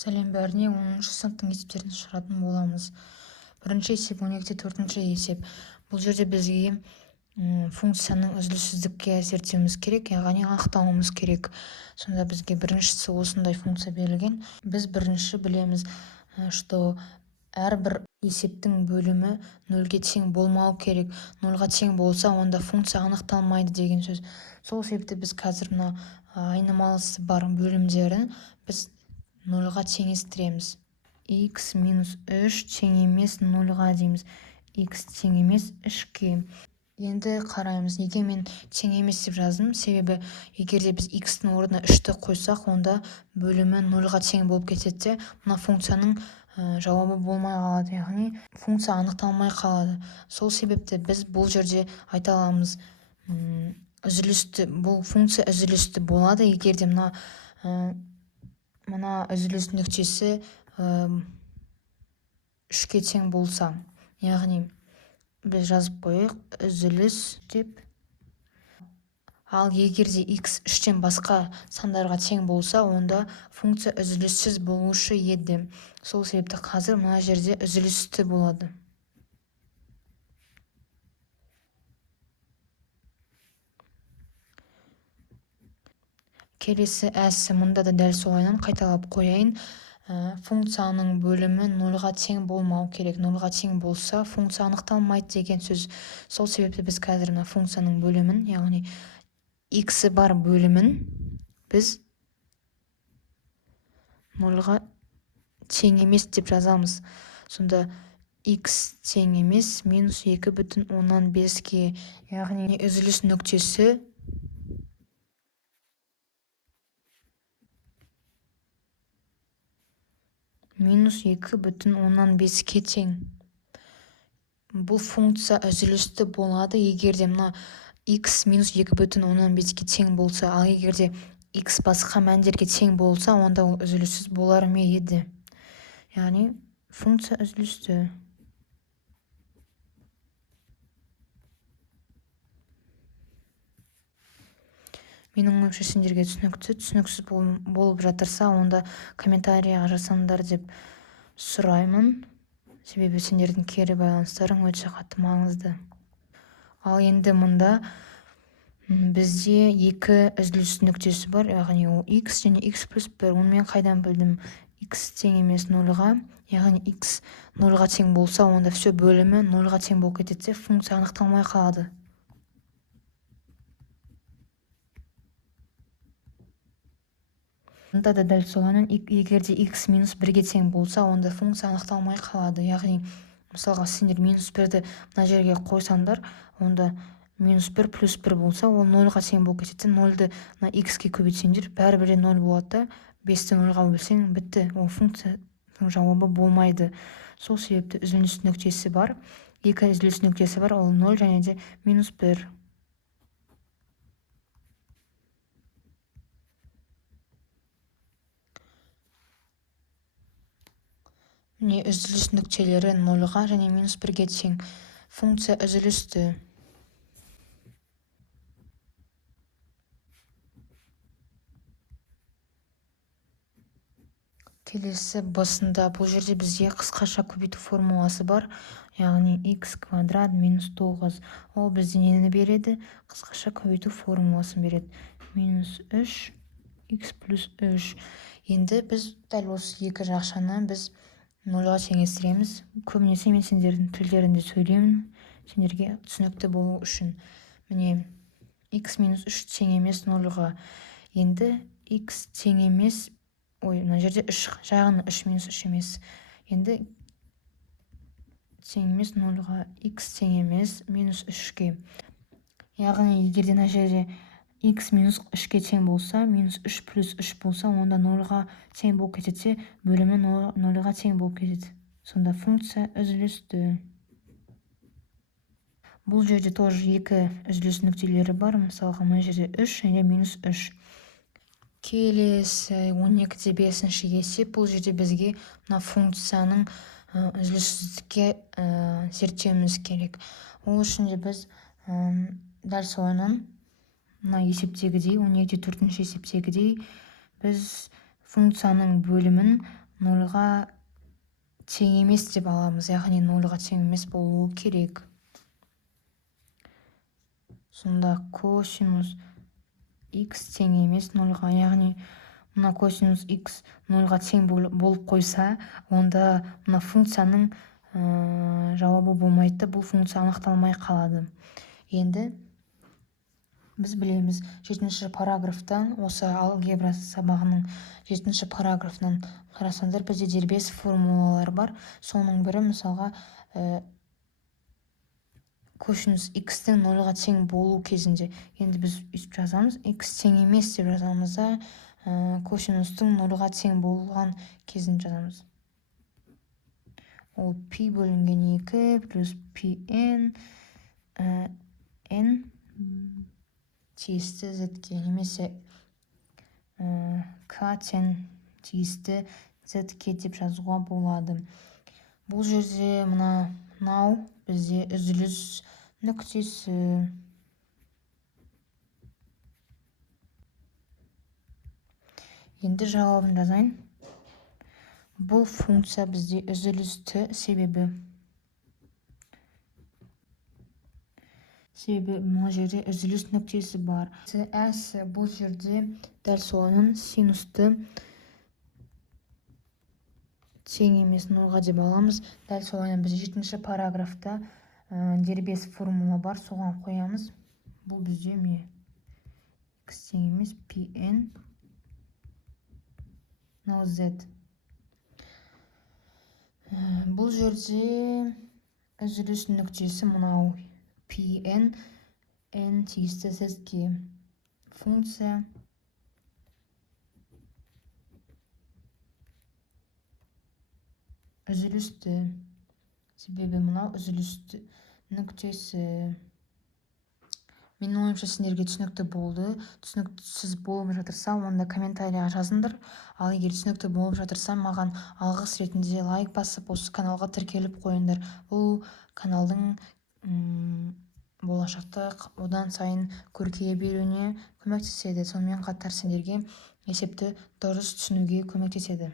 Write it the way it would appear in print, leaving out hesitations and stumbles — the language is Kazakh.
Сәлем бәріне 10-шы сыныптың есептерін шығаратын боламыз. Бірінші есеп 12-те 4-ші есеп. Бұл жерде бізге функцияның үзіліссіздікке зерттеуіміз керек, яғни анықтауымыз керек. Сонда бізге біріншісі осындай функция берілген. Біз бірінші білеміз, что әрбір есептің бөлімі 0-ге тең болмау керек. 0-ға тең болса, онда функция анықталмайды деген сөз. Сол себепті біз қазір мына айнымалысы бар бөлімдерін біз 0-ға теңестіреміз. X минус 3 тең емес 0-ға дейміз. X тең емес 3-ке. Енді қараймыз, неге мен тең емес деп жаздым? Себебі егерде біз x-тің орнына 3-ті қойсақ, онда бөлімі 0-ға тең болып кетеді, мына функцияның жауабы болмай қалады, яғни функция анықталмай қалады. Сол себепті біз бұл жерде айта аламыз, бұл функция үзілісті болады, егерде мына үзіліс нүктесі 3-ке тең болса. Яғни біз жазып қойық, үзіліс деп. Ал егерде x 3-тен басқа сандарға тең болса, онда функция үзіліссіз болушы еді. Сол себепті қазір мына жерде үзілісті болады. Келесі әсі, мұнда да дәл солайынан қайталап қояйын. Функцияның бөлімі 0-ға тең болмау керек. 0-ға тең болса, функция анықталмайды деген сөз. Сол себепті біз қазір мына функцияның бөлімін, яғни x бар бөлімін біз 0-ға тең емес деп жазамыз. Сонда x тең емес минус 2,5-ке, яғни үзіліс нүктесі минус 2,5-ке тең. Бұл функция үзілісті болады, егерде мына x минус 2,5-ке тең болса, ал егерде x басқа мәндерге тең болса, онда ол үзіліссіз болар ме еді. Яғни функция үзілісті. Менің ойымша сендерге түсініксіз болып жатырса, онда комментарияға жазсаңдар деп сұраймын. Себебі сендердің кері байланыстарың өте қатты маңызды. Ал енді мұнда бізде 2 үзіліс нүктесі бар, яғни ол x және x плюс 1. Онымен қайдан білдім? X тең емес 0-ға, яғни x 0-ға тең болса, онда все бөлімі 0-ға тең болып кетеді, функция анықталмай қалады. Мұнда да дәл солайынан, егерде x минус 1-ге тең болса, онда функция анықталмай қалады. Яғни, мысалға, сендер минус 1-ді мына жерге қойсаңдар, онда минус 1 плюс 1 болса, ол 0-ға тең болып кетеді. 0-ды мына x-ке көбейтсеңдер, бәрібір 0 болады. 5-ті 0-ға бөлсең, бітті. Ол функцияның жауабы болмайды. Сол себепті үзіліс нүктесі бар. 2 үзіліс нүктесі бар, ол 0 және де минус 1. Міне үзіліс нүктелері 0-ға және минус 1-ге тең. Функция үзілісті. Келесі басында, бұл жерде бізде қысқаша көбейту формуласы бар, яғни x квадрат минус 9. Ол бізде нені береді? Қысқаша көбейту формуласын береді. Минус 3, x плюс 3. Енді біз дәл осы екі жақшаны біз 0-ға теңестіреміз. Көбінесе мен сендердің тілдерінде сөйлеймін, сендерге түсінікті болу үшін. Міне, x минус 3 тең емес 0-ға. Енді x тең емес, мына жерде 3, жағаны 3 минус 3 емес. Енді тең емес 0-ға, x тең емес минус 3-ке. Яғни, егерде мына жерде x минус 3-ке тең болса, минус 3 плюс 3 болса, онда 0-ға тең болып кетеді, бөлімі 0-ға тең болып кетеді. Сонда функция үзілісті. Бұл жерде тоже 2 үзіліс нүктелері бар, мысалға мына жерде 3 және минус 3. Келесі 12-те 5-ші есеп. Бұл жерде бізге мына функцияның үзіліссіздікке зерттеуіміз керек. Ол үшін де біз дәл солайынан мына есептегідей, 12-те 4-ші есептегідей, біз функцияның бөлімін нольға тең емес деп аламыз, яғни нольға тең емес болуы керек. Сонда косинус x тең емес нольға, яғни мына косинус x нольға тең болып қойса, онда мына функцияның жауабы болмайды, бұл функция анықталмай қалады. Енді біз білеміз, 7-ші параграфтан, осы алгебра сабағының 7-ші параграфынан қарасаңдар, бізде дербес формулалар бар. Соның бірі мысалға косинус x-тің нольға тең болу кезінде. Енді біз үйтіп жазамыз, x тең емес деп жазамыз да, косинустың нольға тең болған кезін жазамыз. Ол пи бөлінген 2 плюс pn n тиісті z-ге, немесе k тең тиісті z-ге деп жазуға болады. Бұл жерде мынау бізде үзіліс нүктесі. Енді жауабын жазайын. Бұл функция бізде үзілісті, себебі мына жерде үзіліс нүктесі бар. Әсі бұл жерде дәл соның синусты тең емес нольға деп аламыз. Дәл солайынан біз 7-ші параграфта дербес формула бар, соған қоямыз. Бұл бізде x тең емес pn мынау z. Бұл жерде үзіліс нүктесі мынау pn n тиісті z-ге. Функция үзілісті, себебі мынау үзілісті нүктесі. Менің ойымша сендерге түсінікті болды. Түсініксіз болып жатырса, онда комментарийға жазыңдар. Ал егер түсінікті болып жатырса, маған алғыс ретінде лайк басып, осы каналға тіркеліп қойыңдар. Бұл каналдың болашақта одан сайын көркейе беруіне көмектеседі. Сонымен қатар сендерге есепті дұрыс түсінуге көмектеседі.